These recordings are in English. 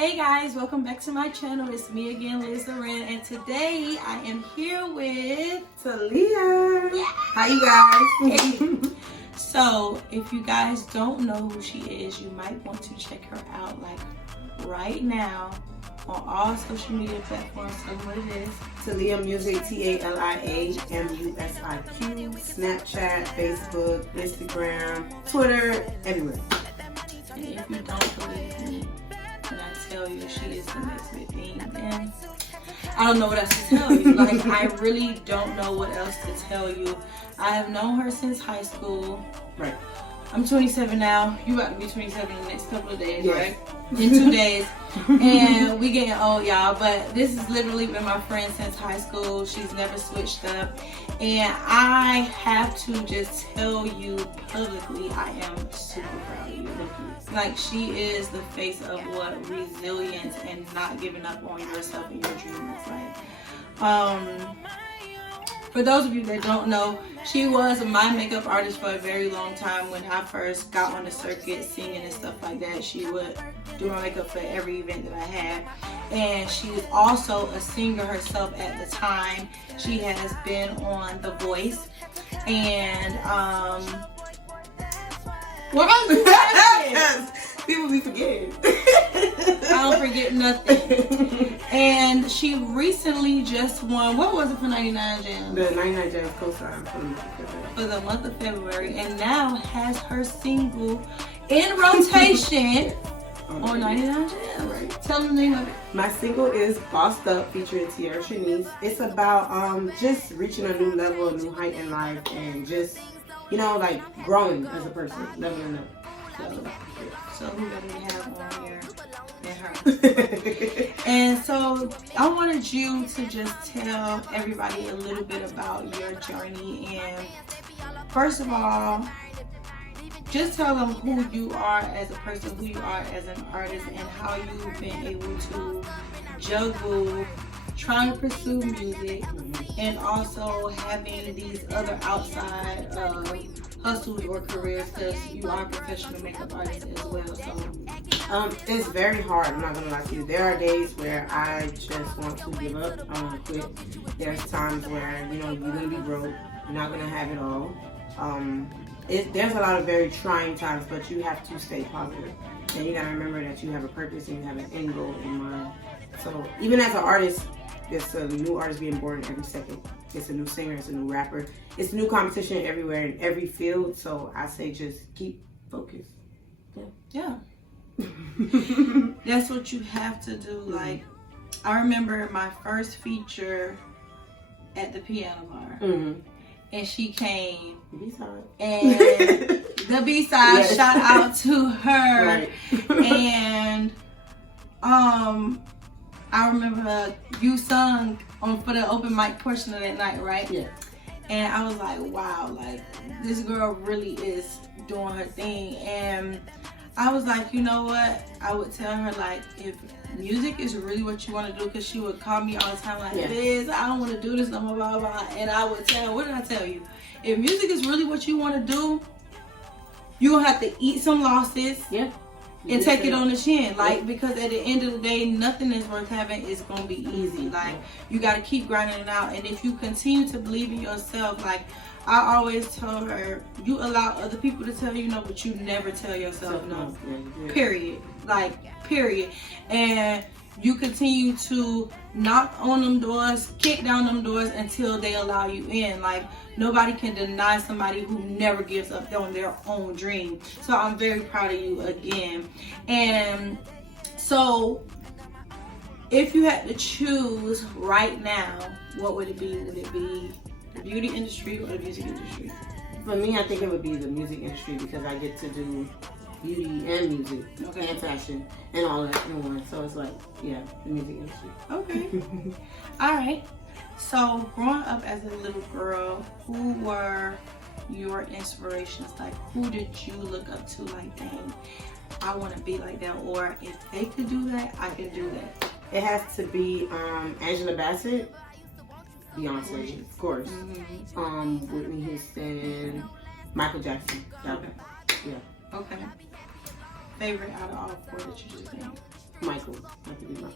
Hey guys, welcome back to my channel. It's me again, Liz Loren, and today I am here with Talia. Yeah. Hi you guys. So if you guys don't know who she is, you might want to check her out like right now on all social media platforms. Tell them what it is. Talia Musiq, TaliaMusiq, Snapchat, Facebook, Instagram, Twitter, everywhere. And if you don't believe me when I tell you she is the next big thing, then I don't know what else to tell you. Like, I really don't know what else to tell you. I have known her since high school. Right. I'm 27 now. You about to be 27 in the next couple of days, yes. right? In 2 days. And we getting old, y'all. But this has literally been my friend since high school. She's never switched up. And I have to just tell you publicly, I am super proud of you. Like, she is the face of what resilience and not giving up on yourself and your dream is like. For those of you that don't know, she was my makeup artist for a very long time. When I first got on the circuit singing and stuff like that, she would do my makeup for every event that I had. And she was also a singer herself at the time. She has been on The Voice. And what else is happening? People be forgetting. I don't forget nothing. And she recently just won, what was it for 99 Jams? The 99 Jams co-sign for the month of February, and now has her single in rotation on 99 Jams. Right. Tell them the name of it. My single is Bossed Up featuring Tierra Shanice. It's about just reaching a new level, a new height in life, and just, you know, like growing as a person, leveling up. So who do we have on here? And her. And so I wanted you to just tell everybody a little bit about your journey. And first of all, just tell them who you are as a person, who you are as an artist, and how you've been able to juggle trying to pursue music and also having these other outside hustles or careers, because you are a professional makeup artist as well. So it's very hard, I'm not gonna lie to you. There are days where I just want to give up, I want to quit. There's times where, you know, you're gonna be broke, you're not gonna have it all. There's a lot of very trying times, but you have to stay positive. And you gotta remember that you have a purpose and you have an end goal in mind. So even as an artist, there's a new artist being born every second. It's a new singer, it's a new rapper. It's new competition everywhere in every field. So I say just keep focused. Yeah. That's what you have to do. Like, I remember my first feature at the piano bar. And she came. B-side. And the B-side, yes. Shout out to her. Right. And I remember you sung for the open mic portion of that night, right? Yeah. And I was like, wow, like, this girl really is doing her thing. And I was like, you know what? I would tell her, like, if music is really what you want to do, because she would call me all the time like, Liz, I don't want to do this no more, blah, blah, blah. And I would tell her, what did I tell you? If music is really what you want to do, you're going to have to eat some losses. Yeah. And take it on the chin, like, because at the end of the day, nothing is worth having is gonna be easy. Like, you gotta keep grinding it out, and if you continue to believe in yourself, like I always tell her, you allow other people to tell you no, but you never tell yourself no. Period. Like, period. And you continue to knock on them doors, kick down them doors until they allow you in. Like, nobody can deny somebody who never gives up on their own dream. So I'm very proud of you again. And so if you had to choose right now, what would it be? Would it be the beauty industry or the music industry? For me, I think it would be the music industry, because I get to do beauty and music and fashion and all that in one. So it's like, yeah, the music industry. Okay. All right. So growing up as a little girl, who were your inspirations? Like, who did you look up to? Like, dang, I want to be like that. Or if they could do that, I can do that. It has to be Angela Bassett, Beyonce, of course. Whitney Houston, Michael Jackson. Okay. Yeah. Okay. Favorite out of all four that you just named? Michael is my favorite.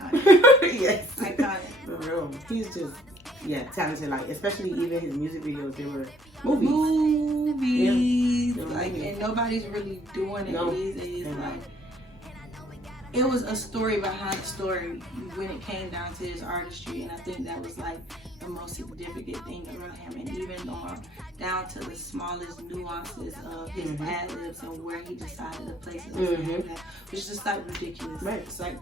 Iconic. Yes. Iconic. For real. He's just, talented. Like, especially even his music videos, they were movies. Yeah. Like, and nobody's really doing it these days. Yeah. Like, it was a story behind the story when it came down to his artistry, and I think that was like the most significant thing about him. And even down to the smallest nuances of his ad libs and where he decided to place it, which is just like ridiculous. Right. It's like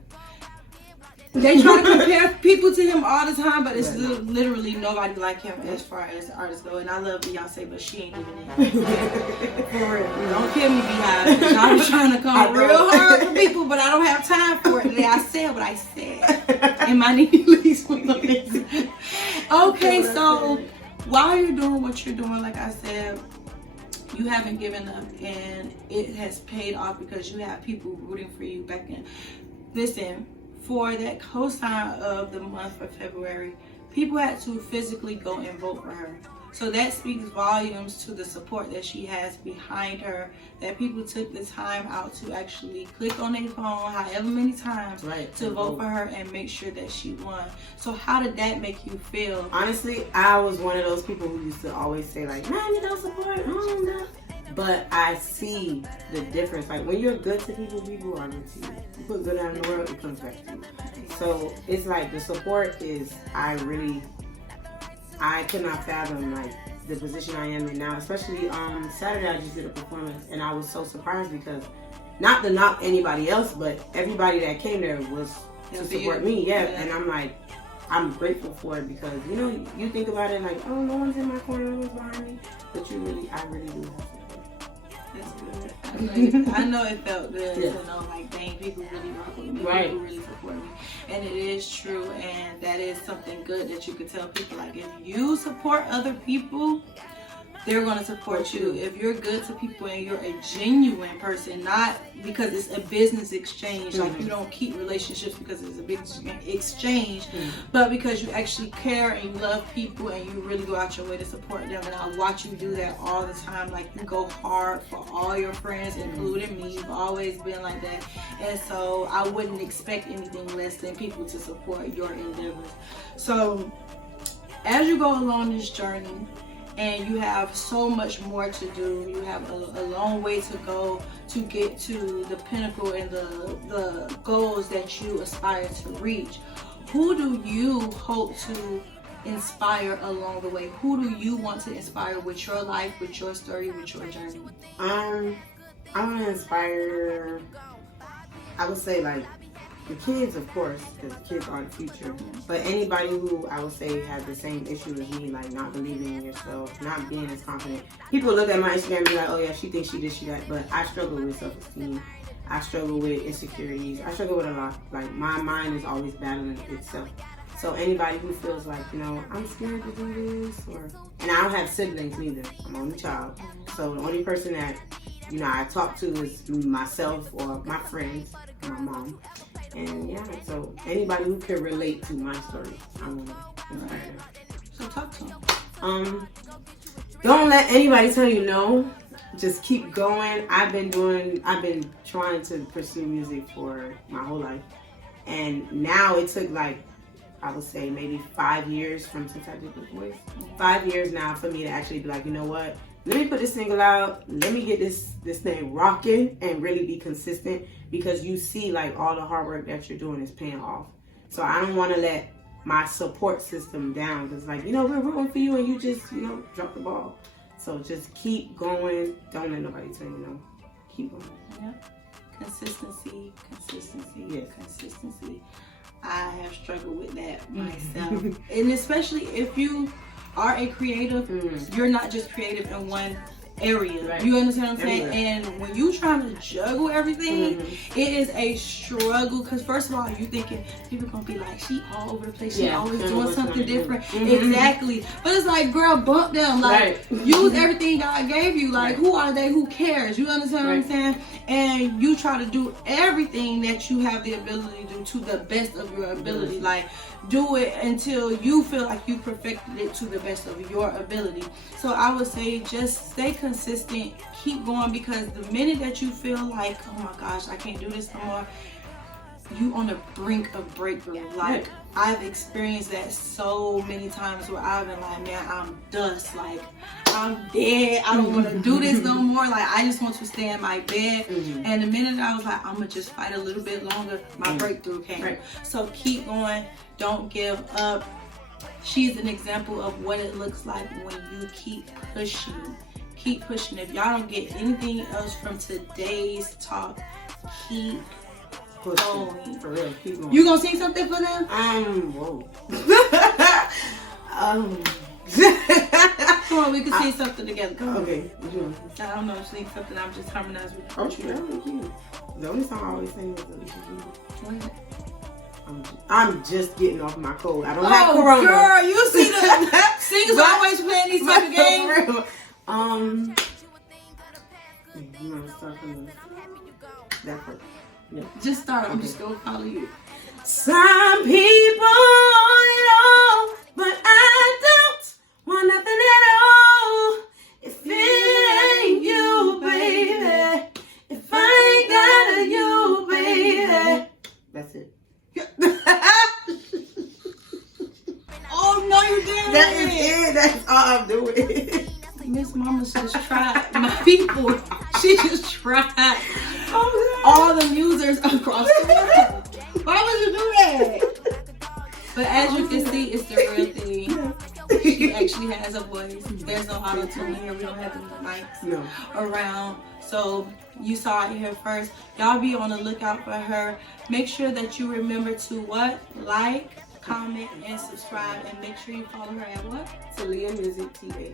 they try to compare people to him all the time, but it's literally nobody like him as far as artists go. And I love Beyonce, but she ain't even in. For real. Don't kill me, Beehive. I'm trying to come real hard for people, but I don't have time for it today. I said what I said. And my knees. Okay, so while you're doing what you're doing, like I said, you haven't given up, and it has paid off because you have people rooting for you back in. Listen, for that cosign of the month of February, people had to physically go and vote for her. So that speaks volumes to the support that she has behind her, that people took the time out to actually click on their phone however many times to vote for her and make sure that she won. So how did that make you feel? Honestly, I was one of those people who used to always say like, man, you don't support, no. But I see the difference. Like, when you're good to people, people are good to you. You put good out in the world, it comes back to you. So it's like the support is, I could not fathom like the position I am in now. Especially Saturday, I just did a performance, and I was so surprised because, not to knock anybody else, but everybody that came there was to support me. Yeah, and I'm like, I'm grateful for it because, you know, you think about it like, oh, no one's in my corner, no one's behind me, but I really do have support. That's good. I know it felt good to know, like, dang, people really rock with me, people really support me, and it is true, and that is something good that you could tell people. Like, if you support other people, they're going to support you. If you're good to people and you're a genuine person, not because it's a business exchange, like you don't keep relationships because it's a big exchange, but because you actually care and you love people and you really go out your way to support them. And I watch you do that all the time. Like, you go hard for all your friends, including me. You've always been like that. And so I wouldn't expect anything less than people to support your endeavors. So as you go along this journey, and you have so much more to do, you have a long way to go to get to the pinnacle and the goals that you aspire to reach. Who do you hope to inspire along the way? Who do you want to inspire with your life, with your story, with your journey? I want to inspire, I would say, like, the kids, of course, because kids are the future. But anybody who, I would say, has the same issue as me, like not believing in yourself, not being as confident. People look at my Instagram and be like, oh yeah, she thinks she this, she that. But I struggle with self-esteem. I struggle with insecurities. I struggle with a lot. Like, my mind is always battling itself. So anybody who feels like, you know, I'm scared to do this, and I don't have siblings neither. I'm an only child. So the only person that, you know, I talk to is myself or my friends, and my mom. And yeah, so anybody who can relate to my story, I want to inspire them. So talk to them. Don't let anybody tell you no. Just keep going. I've been trying to pursue music for my whole life. And now it took, like, I would say maybe 5 years since I did The Voice. 5 years now for me to actually be like, you know what? Let me put this single out. Let me get this thing rocking and really be consistent, because you see, like, all the hard work that you're doing is paying off. So I don't want to let my support system down, because, like, you know, we're rooting for you and you just, you know, drop the ball. So just keep going. Don't let nobody tell you no. Keep going. Yeah. Consistency. Yeah. Consistency. I have struggled with that myself. And especially if you are a creative, you're not just creative in one area. Right. You understand what I'm saying? And when you trying to juggle everything, it is a struggle, because first of all, you thinking people gonna be like, she all over the place, she always doing something different. Exactly. But it's like, girl, bump them. Like, use everything God gave you. Like, who are they? Who cares? You understand what I'm saying? And you try to do everything that you have the ability to do to the best of your ability. Like, do it until you feel like you perfected it to the best of your ability. So I would say just stay consistent, keep going, because the minute that you feel like, oh my gosh, I can't do this no more, you on the brink of breakthrough. Like, I've experienced that so many times where I've been like, man, I'm dust. Like, I'm dead. I don't want to do this no more. Like, I just want to stay in my bed. And the minute I was like, I'm going to just fight a little bit longer, my breakthrough came. So keep going. Don't give up. She's an example of what it looks like when you keep pushing. Keep pushing. If y'all don't get anything else from today's talk, keep going. For real, keep going. You gonna sing something for them? Whoa. Come on, we can sing something together. Come on. Okay. I don't know, sing something. I'm just harmonizing with you. Oh, sure. The only song I always sing is Alicia Keys. What? I'm just getting off my cold. I don't have corona. Girl, you see the singers always playing these type of games. You want to start from that part? Yeah. Just start. I'm just gonna follow you. Some people want it all, but I don't want nothing at all. If it ain't you, baby. If I ain't got you, baby. That's it. Oh no, you didn't. That is it. That's all I'm doing. Miss Mama just tried. My people, she just tried. Oh, all the musers across the world. Why would you do that? But as you can see, it's the real thing. She actually has a voice. There's no auto-tune here. We don't have any mics around. So you saw it here first. Y'all be on the lookout for her. Make sure that you remember to what? Like, comment, and subscribe. And make sure you follow her at what? Talia Musiq, TALIA,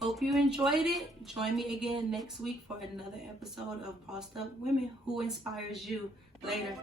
Hope you enjoyed it. Join me again next week for another episode of Bossed Up Women. Who inspires you? Later.